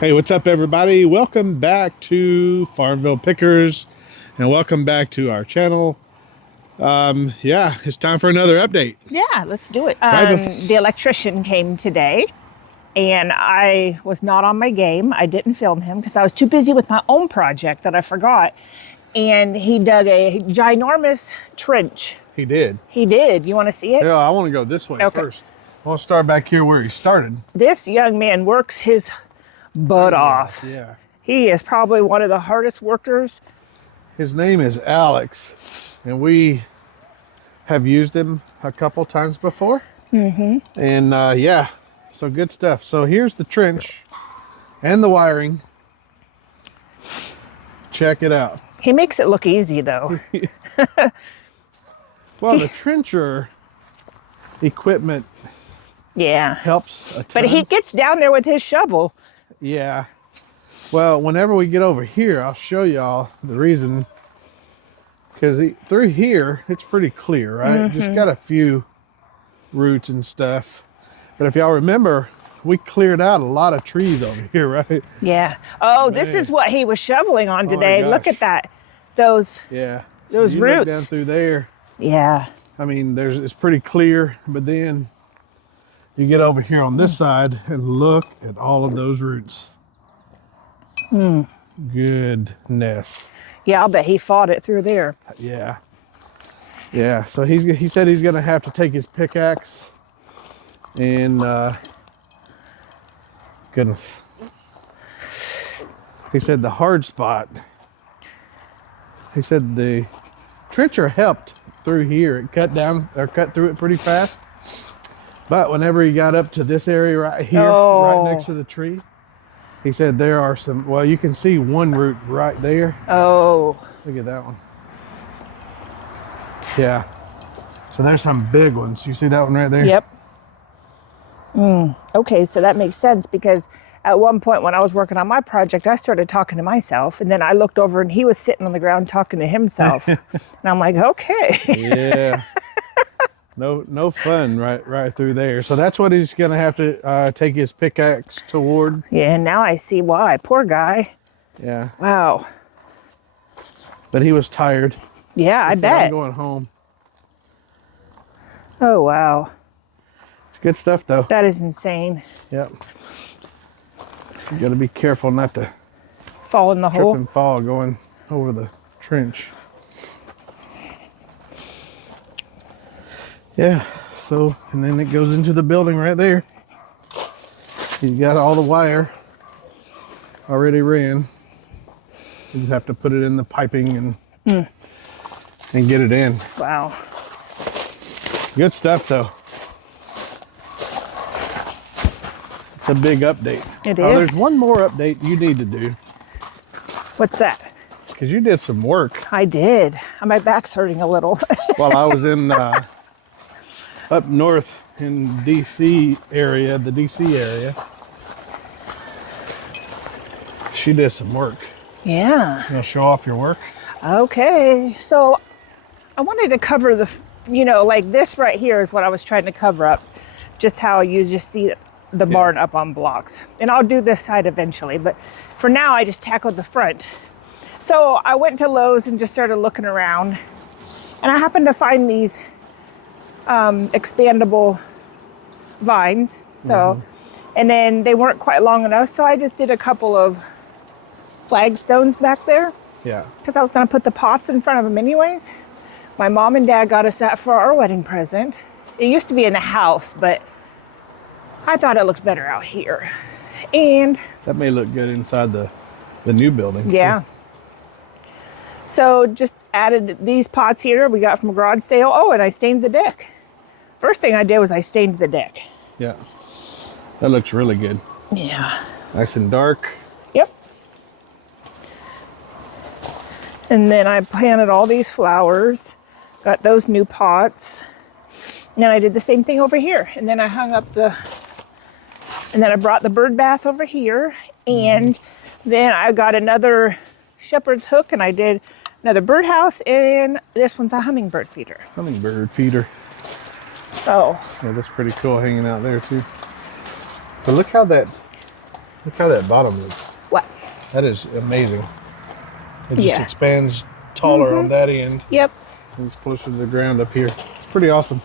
Hey, what's up, everybody? Welcome back to Farmville Pickers, and welcome back to our channel. Yeah, it's time for another update. Yeah, let's do it. Right The electrician came today, and I was not on my game. I didn't film him because I was too busy with my own project that I forgot. And he dug a ginormous trench. He did. He did. You want to see it? Yeah, I want to go this way first. I want to start back here where he started. This young man works his butt off. Yeah. He is probably one of the hardest workers. His name is Alex, and we have used him a couple times before. And yeah, so good stuff. So here's the trench and the wiring. Check it out. He makes it look easy, though. Well, the trencher equipment helps a ton. But he gets down there with his shovel. Yeah. Well, whenever we get over here, I'll show y'all the reason. Because through here, it's pretty clear, right? Just got a few roots and stuff. But if y'all remember, we cleared out a lot of trees over here, right? Yeah. Oh, this is what he was shoveling on today. Look at that. Those roots. Look down through there. Yeah. I mean, it's pretty clear, but then you get over here on this side and look at all of those roots. Goodness. Yeah, I'll bet he fought it through there. Yeah. Yeah, so he said he's gonna have to take his pickaxe and goodness. He said the hard spot. He said the trencher helped through here. It cut through it pretty fast. But whenever he got up to this area right here, right next to the tree, he said there are some, well, you can see one root right there. Oh. Look at that one. Yeah. So there's some big ones. You see that one right there? Yep. Okay, so that makes sense because at one point when I was working on my project, I started talking to myself, and then I looked over and he was sitting on the ground talking to himself. And I'm like, okay. Yeah. No fun right through there. So that's what he's gonna have to take his pickaxe toward. Yeah, and now I see why. Poor guy. Yeah. Wow. But he was tired. Yeah, I bet. I'm going home. Oh, wow. It's good stuff, though. That is insane. Yep. You got to be careful not to fall in the hole. Trip and fall going over the trench. Yeah. So, and then it goes into the building right there. He's got all the wire already ran. You just have to put it in the piping and get it in. Wow. Good stuff, though. It's a big update. It is. There's one more update you need to do. What's that? Because you did some work. I did. My back's hurting a little. While I was in up north in DC area, the DC area, she did some work. Yeah. You want to show off your work? Okay. So I wanted to cover like this right here is what I was trying to cover up. Just how you just see the barn up on blocks. And I'll do this side eventually, but for now I just tackled the front. So I went to Lowe's and just started looking around, and I happened to find these expandable vines. So, and then they weren't quite long enough, so I just did a couple of flagstones back there. Yeah. Because I was going to put the pots in front of them anyways. My mom and dad got us that for our wedding present. It used to be in the house, but I thought it looked better out here. And that may look good inside the new building. Yeah. So just added these pots here we got from a garage sale. Oh, and I stained the deck. First thing I did was I stained the deck. Yeah. That looks really good. Yeah. Nice and dark. Yep. And then I planted all these flowers. Got those new pots. And then I did the same thing over here. And then I hung up and then I brought the bird bath over here. And then I got another shepherd's hook, and I did another birdhouse, and this one's a hummingbird feeder. Hummingbird feeder. So. Yeah, that's pretty cool hanging out there too. But look how that Look how that bottom looks. What? That is amazing. It just Yeah. expands taller on that end. Yep. And it's closer to the ground up here. It's pretty awesome.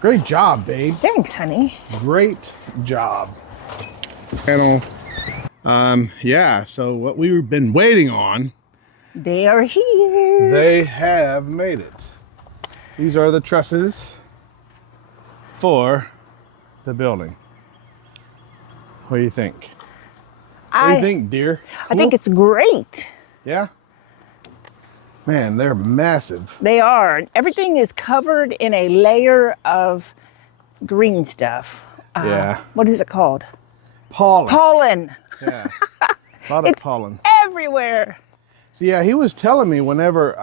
Great job, babe. Thanks, honey. Great job. Panel. Yeah, so what we've been waiting on, They are here. they have made it. These are the trusses for the building. What do you think? What do you think, dear? I think it's great. Yeah? Man, they're massive. They are. Everything is covered in a layer of green stuff. Yeah. What is it called? Pollen. Pollen. Yeah. A lot of pollen. Everywhere. So yeah, he was telling me whenever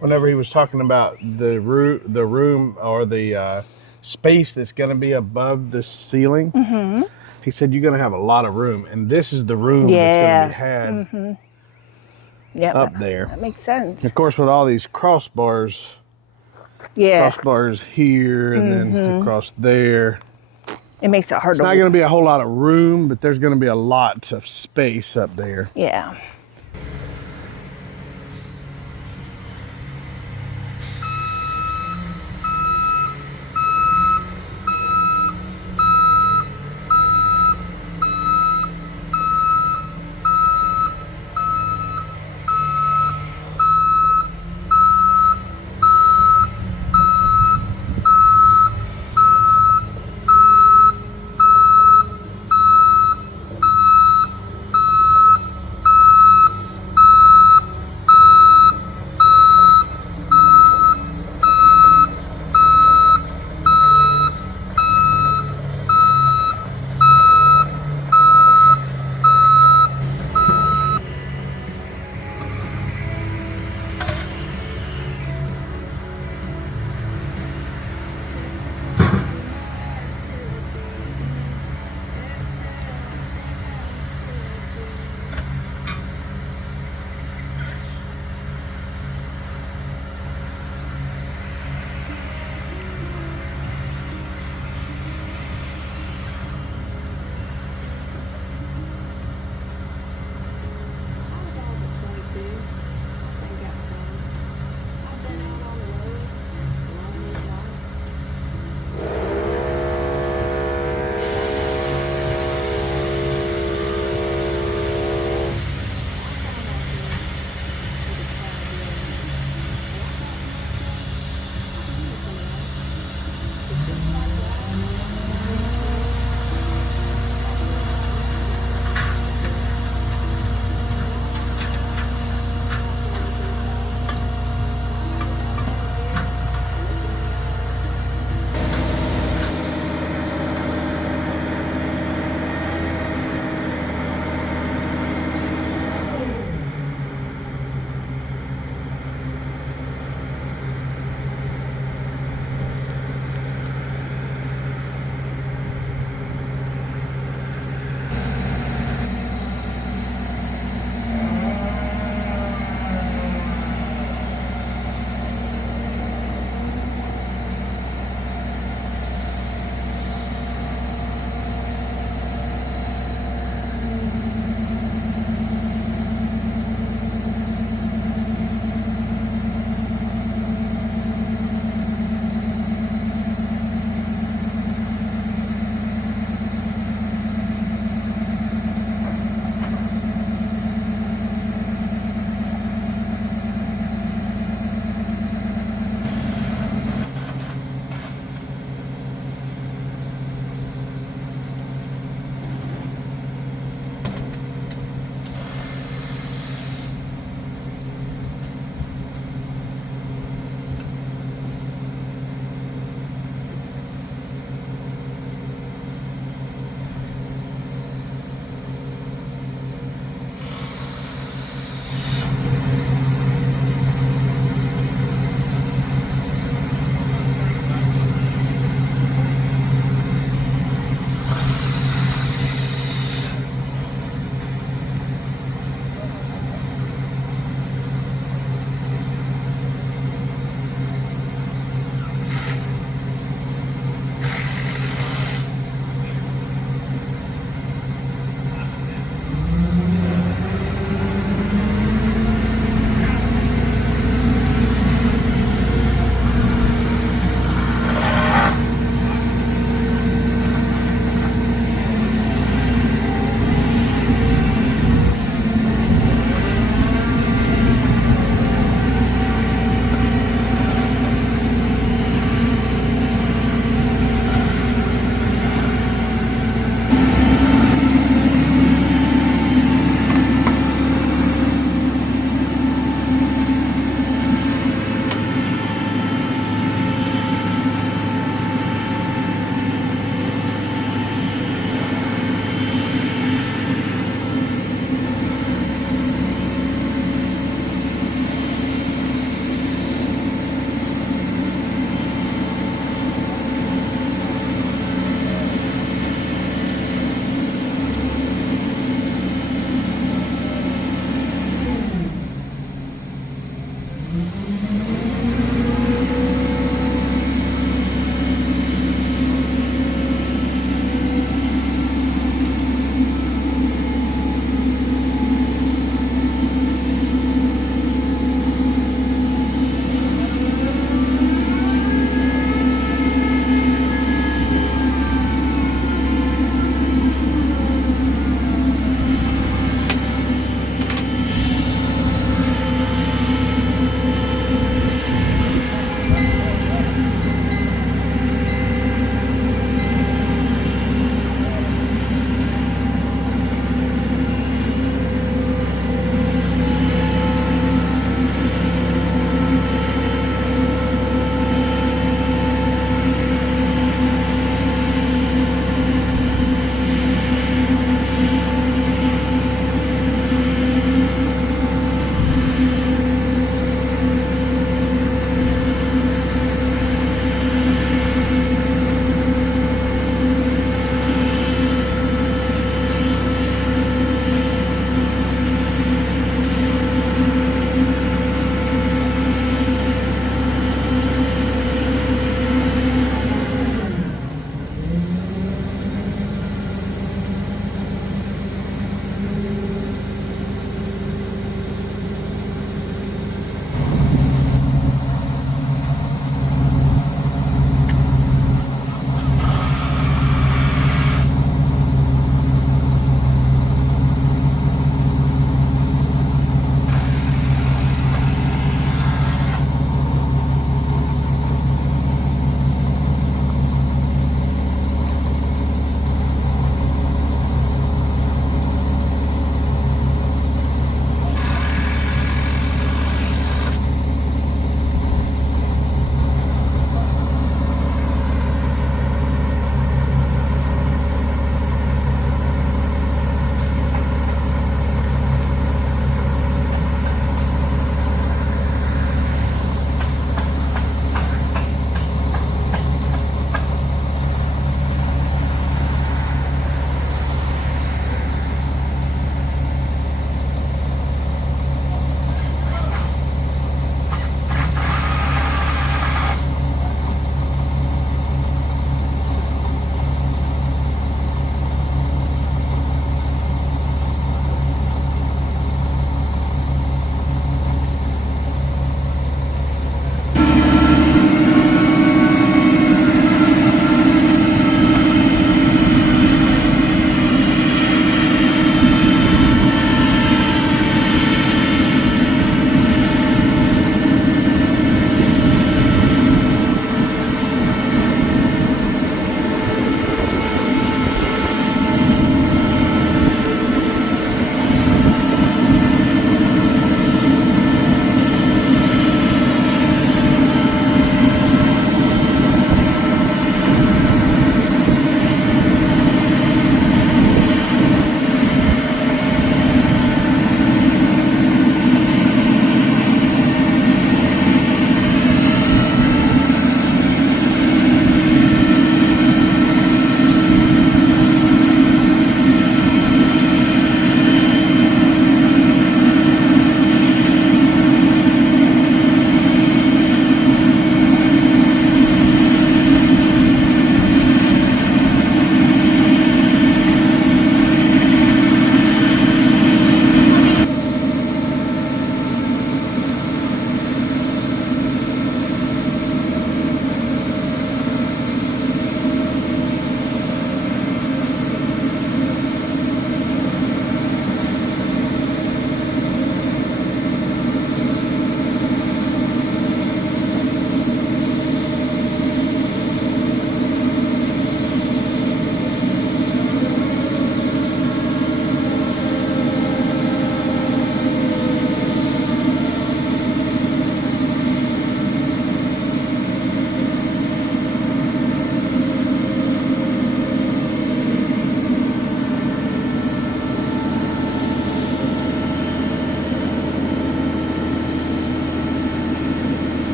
he was talking about the room or the space that's going to be above the ceiling, he said you're going to have a lot of room, and this is the room that's going to be had Yeah. up there. That makes sense. Of course, with all these crossbars, Yeah. crossbars here and then across there. It makes it hard It's to not going to be a whole lot of room, but there's going to be a lot of space up there. Yeah.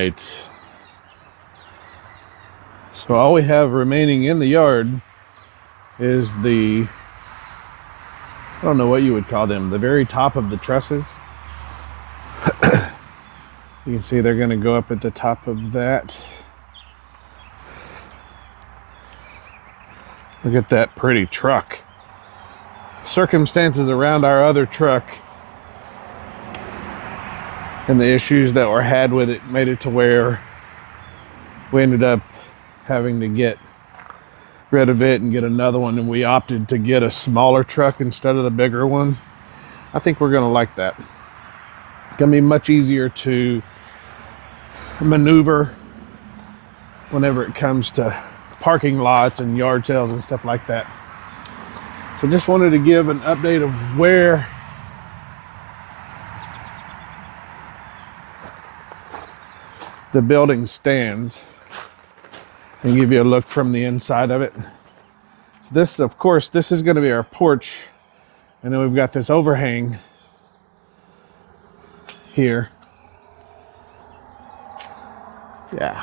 right. So all we have remaining in the yard is the, I don't know what you would call them, the very top of the trusses. You can see they're going to go up at the top of that. Look at that pretty truck. Circumstances around our other truck and the issues that were had with it made it to where we ended up having to get rid of it and get another one, and we opted to get a smaller truck instead of the bigger one. I think we're going to like that. It's going to be much easier to maneuver whenever it comes to parking lots and yard sales and stuff like that. So just wanted to give an update of where the building stands and give you a look from the inside of it. So this, of course, this is going to be our porch, and then we've got this overhang here. Yeah,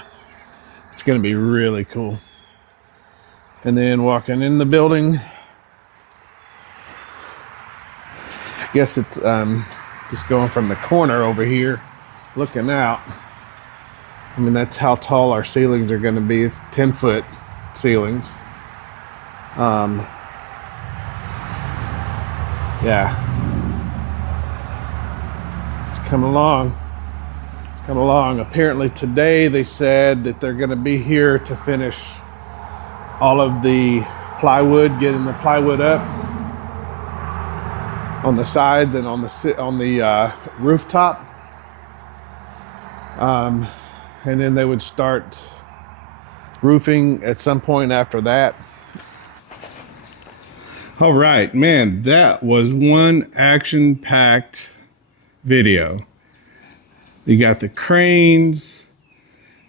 it's going to be really cool. And then walking in the building, I guess it's just going from the corner over here, looking out. I mean, that's how tall our ceilings are going to be. It's 10-foot ceilings. Yeah. It's coming along. It's coming along. Apparently today they said that they're going to be here to finish all of the plywood, getting the plywood up on the sides and on the rooftop. And then they would start roofing at some point after that. All right, man, that was one action-packed video. You got the cranes,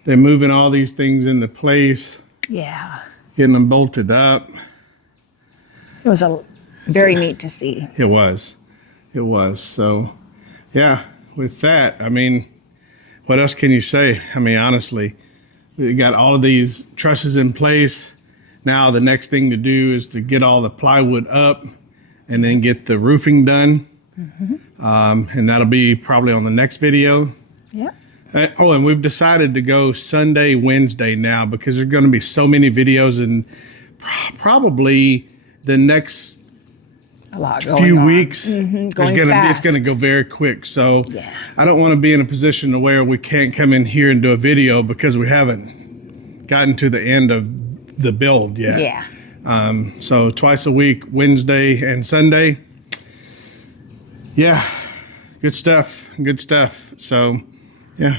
they're moving all these things into place. Yeah. Getting them bolted up. It was very neat to see. It was. It was. So, yeah, with that, I mean, what else can you say? I mean, honestly, we got all of these trusses in place. Now the next thing to do is to get all the plywood up and then get the roofing done. And that'll be probably on the next video. Yeah. Oh, and we've decided to go Sunday, Wednesday now because there's going to be so many videos, and probably the next few weeks it's going to go very quick. So yeah. I don't want to be in a position to where we can't come in here and do a video because we haven't gotten to the end of the build yet. Yeah. So twice a week, Wednesday and Sunday. Yeah, good stuff. Good stuff. So yeah,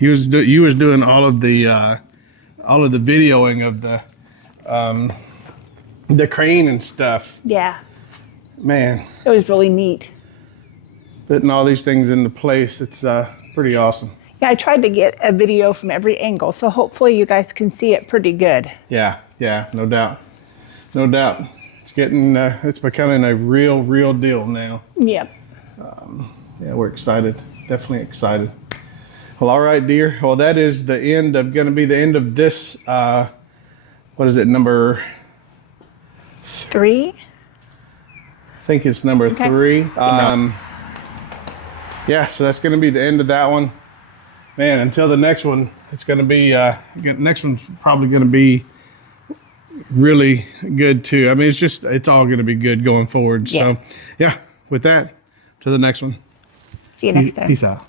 you was doing all of the videoing of the crane and stuff. Yeah. Man, it was really neat. Putting all these things into place, it's pretty awesome. Yeah, I tried to get a video from every angle, so hopefully you guys can see it pretty good. Yeah, no doubt. No doubt. It's getting, it's becoming a real deal now. Yep. Yeah, we're excited. Definitely excited. Well, all right, dear. Well, that is the end going to be the end of this, what is it, number 3? I think it's number 3. Yeah, so that's going to be the end of that one. Man, until the next one, it's going to be, next one's probably going to be really good too. I mean, it's all going to be good going forward. Yeah. So yeah, with that, to the next one. See you next time. Peace out.